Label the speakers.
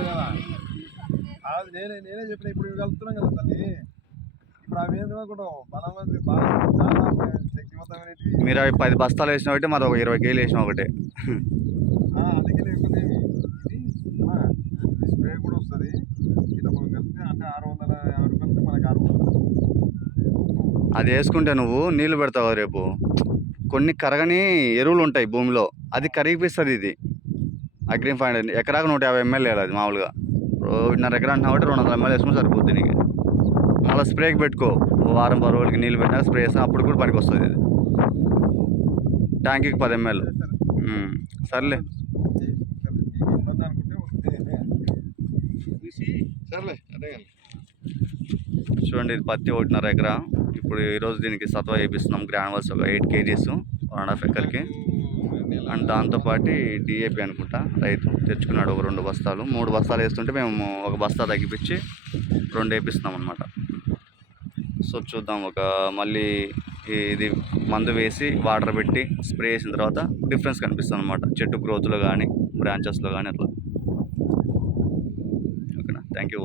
Speaker 1: కదా. అది నేనే నేనే చెప్పిన ఇప్పుడు ఇవి కలుపుతున్నాం కదా తల్లి. ఇప్పుడు అవి ఏంది అనుకుంటాం బలవంతి బాగా చాలా శక్తివంతమైనవి.
Speaker 2: మీరు అవి పది బస్తాలు వేసిన ఒకటి మరి ఒక ఇరవై కేజీలు వేసిన ఒకటి.
Speaker 1: అందుకే లేకపోతే? ఇది ఇది స్ప్రే కూడా వస్తుంది. ఇట్లా మనం కలిపితే అంటే ఆరు వందల యాభై రూపాయలు అంటే మనకి ఆరు వందలు.
Speaker 2: అది వేసుకుంటే నువ్వు నీళ్ళు పెడతావు రేపు. కొన్ని కరగని ఎరువులు ఉంటాయి భూమిలో. అది కరిగిపిస్తుంది ఇది. అగ్రిమ్ ఫైండ్ ఎకరాకు నూట యాభై ఎంఎల్ వేయాలి అది మామూలుగా. రెండున్నర ఎకరా అంటున్నా కాబట్టి రెండు వందల ఎంఎల్ వేసుకుని సరిపోద్ది నీకు. మళ్ళీ స్ప్రేకి పెట్టుకో. వారం పది రోజులకి నీళ్ళు పెట్టినా స్ప్రే చేస్తా అప్పుడు కూడా పనికి వస్తుంది ఇది. ట్యాంకీకి పది ఎంఎల్ సర్లే.
Speaker 1: సర్లే అదే
Speaker 2: చూడండి ఇది పత్తి ఒకటిన్నర ఎకరా. ఇప్పుడు ఈరోజు దీనికి సత్వ వేపిస్తున్నాం గ్రానువల్స్ ఒక eight kgs one and half ఎకర్కి. And దాంతోపాటు డిఏపి అనుకుంటా రైతు తెచ్చుకున్నాడు ఒక రెండు బస్తాలు. మూడు బస్తాలు వేస్తుంటే మేము ఒక బస్తా తగ్గిపించి రెండు వేపిస్తున్నాం అనమాట సో చూద్దాం ఒక మళ్ళీ ఇది మందు వేసి వాటర్ పెట్టి స్ప్రే చేసిన తర్వాత డిఫరెన్స్ కనిపిస్తుంది అనమాట చెట్టు గ్రోత్లో కానీ బ్రాంచెస్లో కానీ అట్లా. ఓకేనా? Thank you